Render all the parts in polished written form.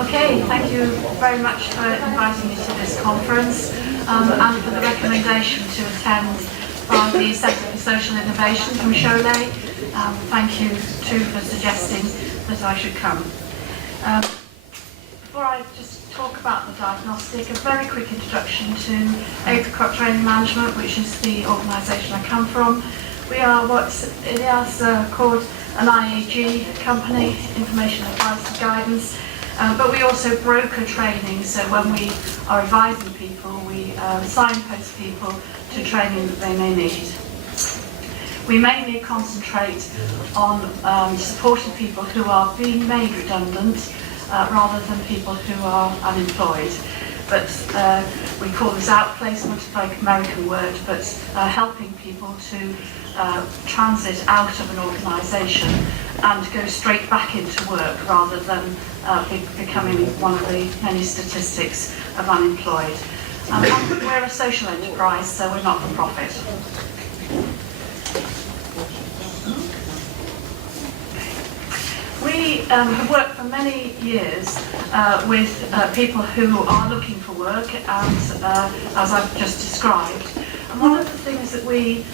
Okay, thank you very much for inviting me to this conference and for the recommendation to attend by the Centre for Social Innovation from Hale. Thank you too for suggesting that I should come. Before I just talk about the diagnostic, a very quick introduction to Apricot Training Management, which is the organisation I come from. We are what is called an IAG company, Information Advice and Guidance, but we also broker training, so when we are advising people, we signpost people to training that they may need. We mainly concentrate on supporting people who are being made redundant rather than people who are unemployed. But we call this outplacement, a very American word, but helping people to transit out of an organisation and go straight back into work rather than becoming one of the many statistics of unemployed. We're a social enterprise, so we're not for profit. We have worked for many years with people who are looking for work, and as I've just described. And one of the things that we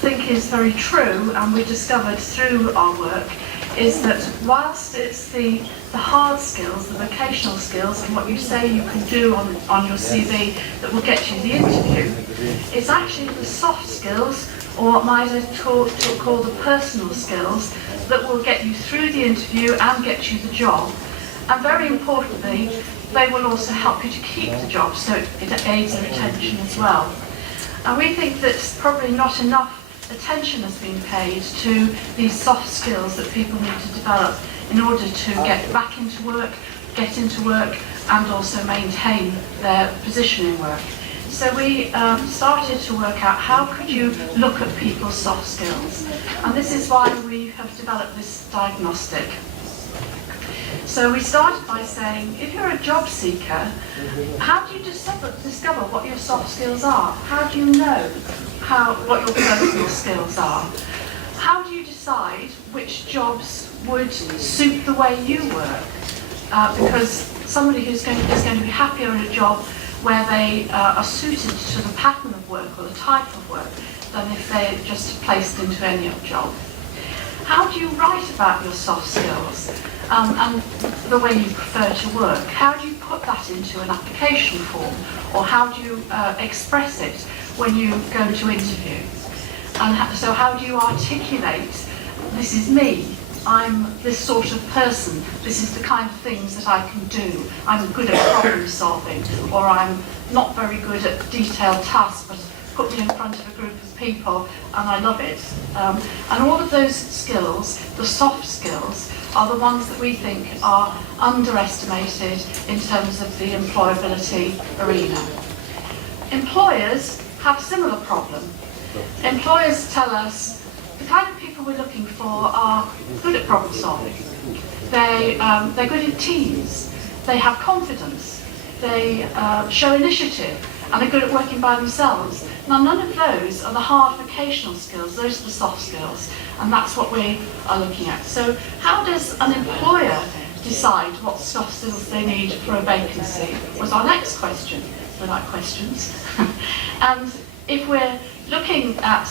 think is very true, and we discovered through our work, is that whilst it's the hard skills, the vocational skills, and what you say you can do on your CV that will get you the interview, it's actually the soft skills, or what might call the personal skills, that will get you through the interview and get you the job. And very importantly, they will also help you to keep the job, so it aids in retention as well. And we think that probably not enough attention has been paid to these soft skills that people need to develop in order to get back into work, get into work, and also maintain their position in work. So we started to work out how could you look at people's soft skills. And this is why we have developed this diagnostic. So we started by saying, if you're a job seeker, how do you discover what your soft skills are? How do you know what your personal skills are? How do you decide which jobs would suit the way you work? Because somebody is going to be happier in a job where they are suited to the pattern of work or the type of work than if they're just placed into any old job. How do you write about your soft skills and the way you prefer to work? How do you put that into an application form, or how do you express it when you go to interview? And so how do you articulate, this is me, I'm this sort of person, this is the kind of things that I can do, I'm good at problem solving, or I'm not very good at detailed tasks, but put me in front of a group of people and I love it. And all of those skills, the soft skills, are the ones that we think are underestimated in terms of the employability arena. Employers have a similar problem. Employers tell us the kind of people we're looking for are good at problem solving. They're good in teams. They have confidence. They show initiative, and they're good at working by themselves. Now, none of those are the hard vocational skills. Those are the soft skills, and that's what we are looking at. So how does an employer decide what soft skills they need for a vacancy was our next question. We like questions. And if we're looking at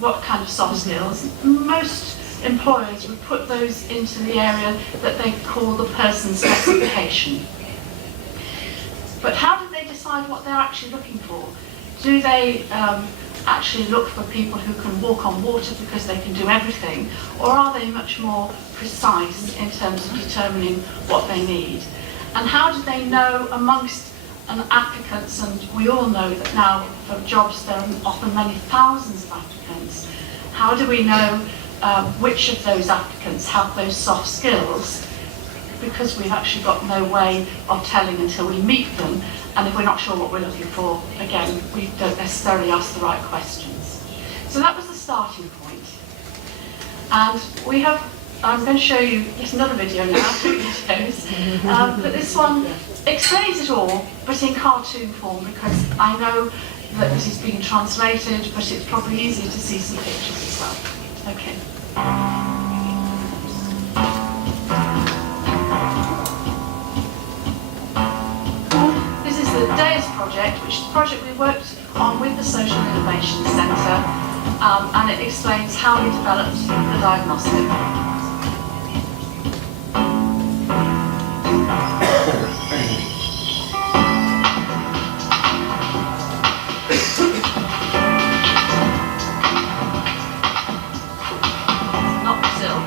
what kind of soft skills, most employers would put those into the area that they call the person specification. But how do they decide what they're actually looking for? Do they actually look for people who can walk on water because they can do everything, or are they much more precise in terms of determining what they need? And how do they know amongst applicants, and we all know that now for jobs there are often many thousands of applicants, how do we know which of those applicants have those soft skills? Because we've actually got no way of telling until we meet them, and if we're not sure what we're looking for, again, we don't necessarily ask the right questions. So that was the starting point. And we have, I'm going to show you just another video now, 2 videos, but this one explains it all, but in cartoon form, because I know that this is being translated, but it's probably easier to see some pictures as well. Okay. project, which is a project we worked on with the Social Innovation Centre, and it explains how we developed the diagnostic. Not Brazil.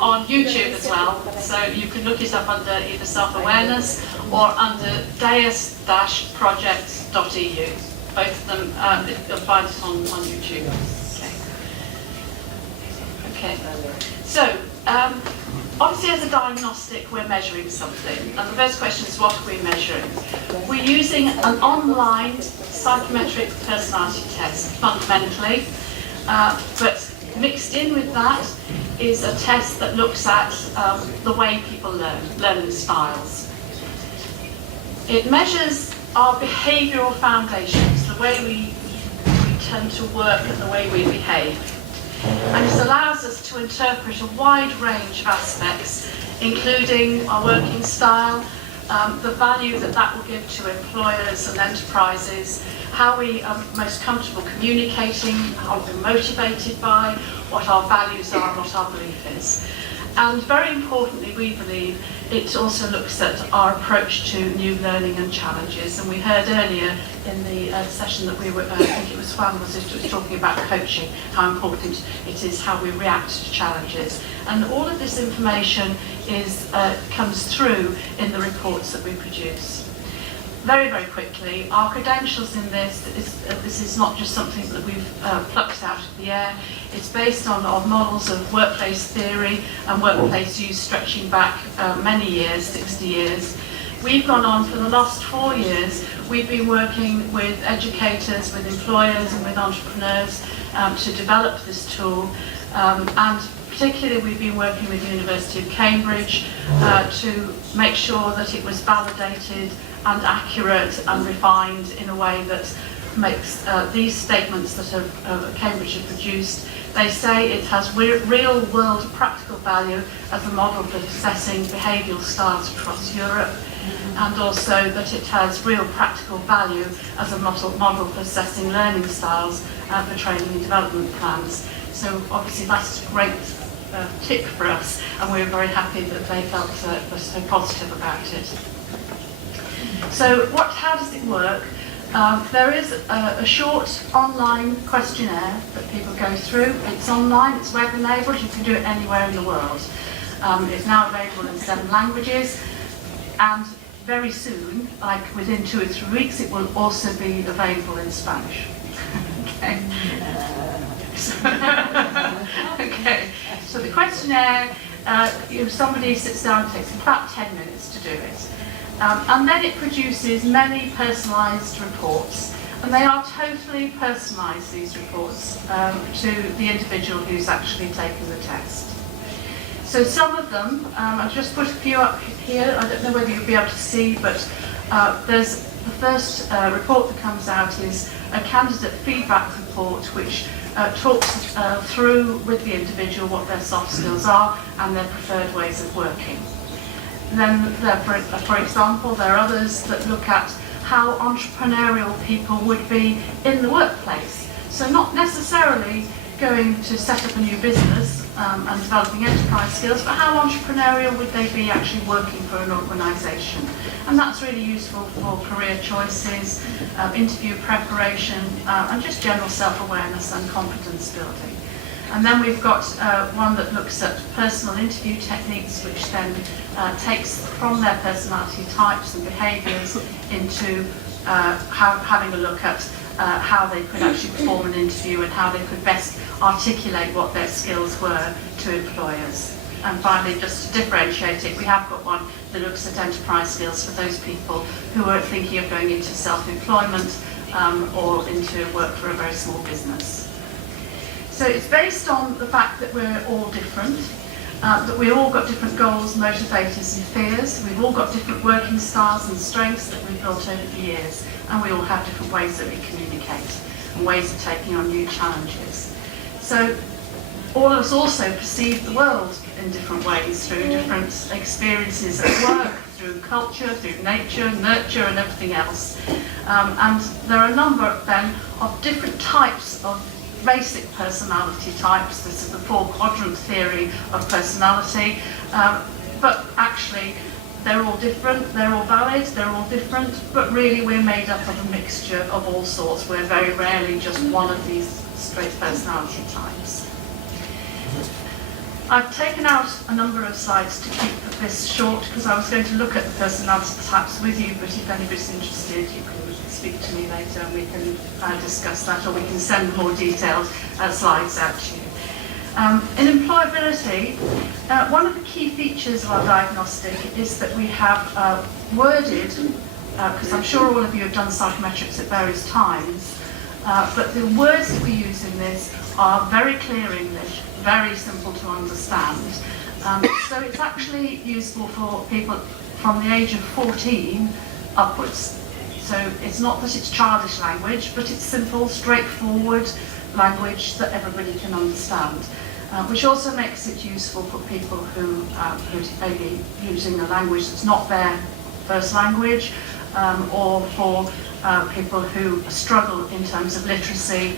On YouTube as well, so you can look it up under either self-awareness or under deus-projects.eu. Both of them, you'll find it on YouTube. Okay. So, obviously as a diagnostic we're measuring something, and the first question is what are we measuring? We're using an online psychometric personality test fundamentally, but mixed in with that is a test that looks at the way people learning styles. It measures our behavioural foundations, the way we tend to work and the way we behave. And it allows us to interpret a wide range of aspects, including our working style, the value that will give to employers and enterprises, how we are most comfortable communicating, how we're motivated by, what our values are, what our belief is. And very importantly, we believe it also looks at our approach to new learning and challenges. And we heard earlier in the session that we were, I think it was Juan was talking about coaching, how important it is how we react to challenges. And all of this information comes through in the reports that we produce. Very, very quickly, our credentials in this is not just something that we've plucked out of the air. It's based on models of workplace theory and workplace use stretching back many years, 60 years. We've gone on for the last 4 years. We've been working with educators, with employers and with entrepreneurs to develop this tool. And particularly we've been working with the University of Cambridge to make sure that it was validated and accurate and refined in a way that makes these statements that Cambridge have produced. They say it has real-world practical value as a model for assessing behavioural styles across Europe, and also that it has real practical value as a model for assessing learning styles for training and development plans. So obviously that's a great tip for us, and we were very happy that they felt were so positive about it. So how does it work? There is a short online questionnaire that people go through. It's online, it's web enabled, you can do it anywhere in the world. It's now available in 7 languages, and very soon, like within 2 or 3 weeks, it will also be available in Spanish. Okay. Okay. So the questionnaire, somebody sits down, it takes about 10 minutes to do it. And then it produces many personalised reports, and they are totally personalised, these reports, to the individual who's actually taken the test. So some of them, I've just put a few up here. I don't know whether you'll be able to see, but there's the first report that comes out is a candidate feedback report, which talks through with the individual what their soft skills are and their preferred ways of working. Then, for example, there are others that look at how entrepreneurial people would be in the workplace. So not necessarily going to set up a new business and developing enterprise skills, but how entrepreneurial would they be actually working for an organisation. And that's really useful for career choices, interview preparation, and just general self-awareness and confidence building. And then we've got one that looks at personal interview techniques, which then takes from their personality types and behaviours into having a look at how they could actually perform an interview and how they could best articulate what their skills were to employers. And finally, just to differentiate it, we have got one that looks at enterprise skills for those people who are thinking of going into self-employment or into work for a very small business. So it's based on the fact that we're all different, that we've all got different goals, motivators and fears. We've all got different working styles and strengths that we've built over the years, and we all have different ways that we communicate and ways of taking on new challenges. So all of us also perceive the world in different ways through different experiences at work, through culture, through nature, nurture and everything else. And there are a number then of different types of basic personality types. This is the 4-quadrant theory of personality, but actually they're all different, they're all valid, they're all different, but really we're made up of a mixture of all sorts. We're very rarely just one of these straight personality types. I've taken out a number of slides to keep this short because I was going to look at the personality types with you, but if anybody's interested, you can speak to me later and we can discuss that, or we can send more detailed slides out to you. In employability, one of the key features of our diagnostic is that we have worded, because I'm sure all of you have done psychometrics at various times, but the words that we use in this are very clear English, very simple to understand. So it's actually useful for people from the age of 14 upwards. So it's not that it's childish language, but it's simple, straightforward language that everybody can understand, which also makes it useful for people who may be using a language that's not their first language, or for people who struggle in terms of literacy,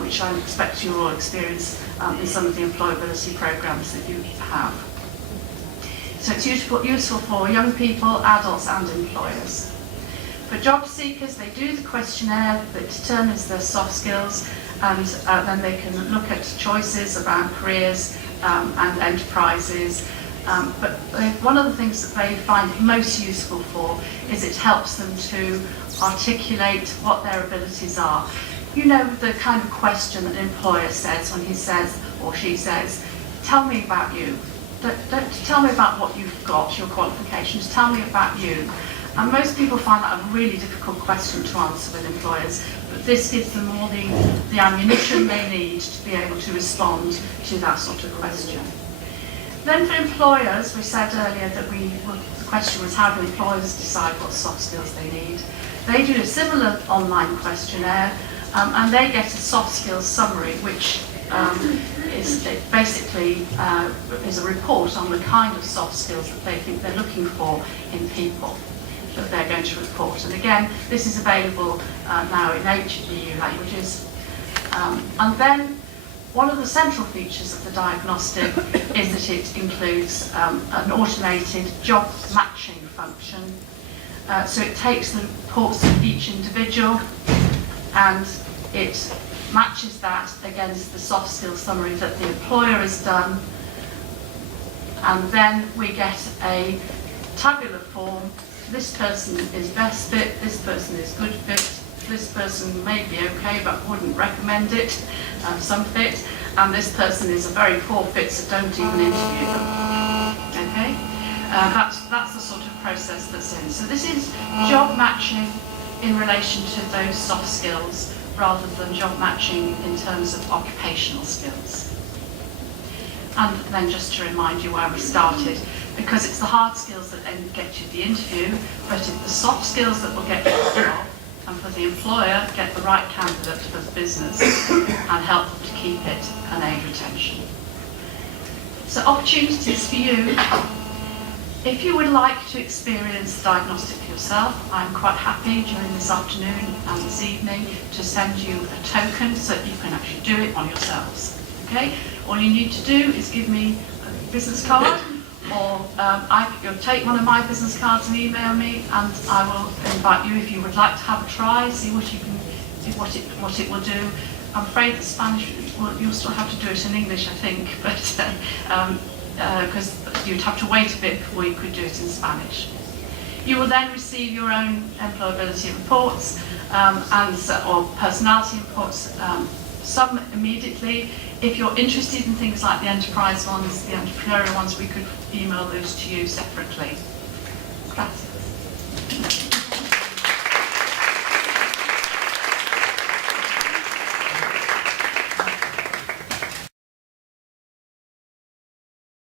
which I expect you will experience in some of the employability programs that you have. So it's useful for young people, adults and employers. For job seekers, they do the questionnaire that determines their soft skills, and then they can look at choices about careers and enterprises. But one of the things that they find most useful for is it helps them to articulate what their abilities are. You know, the kind of question that an employer says when he says or she says, tell me about you. Don't tell me about what you've got, your qualifications, tell me about you. And most people find that a really difficult question to answer with employers, but this gives them all the ammunition they need to be able to respond to that sort of question. Then for employers, we said earlier that the question was how do employers decide what soft skills they need. They do a similar online questionnaire and they get a soft skills summary, which is a report on the kind of soft skills that they think they're looking for in people that they're going to report. And again, this is available now in 8 EU languages. And then one of the central features of the diagnostic is that it includes an automated job matching function. So it takes the reports of each individual and it matches that against the soft skills summary that the employer has done. And then we get a tabular form. This person is best fit, this person is good fit, this person may be okay but wouldn't recommend it, some fit, and this person is a very poor fit, so don't even interview them. Okay? That's the sort of process that's in. So this is job matching in relation to those soft skills rather than job matching in terms of occupational skills. And then just to remind you where we started, because it's the hard skills that then get you the interview, but it's the soft skills that will get you the job, and for the employer, get the right candidate for the business and help them to keep it and aid retention. So opportunities for you. If you would like to experience the diagnostic for yourself, I'm quite happy during this afternoon and this evening to send you a token so that you can actually do it on yourselves. Okay? All you need to do is give me a business card, or you'll take one of my business cards and email me, and I will invite you if you would like to have a try, see what you can, what it will do. I'm afraid the Spanish, well, you'll still have to do it in English, I think, but because you'd have to wait a bit before you could do it in Spanish. You will then receive your own employability reports or personality reports, some immediately. If you're interested in things like the enterprise ones, the entrepreneurial ones, we could email those to you separately. Gracias.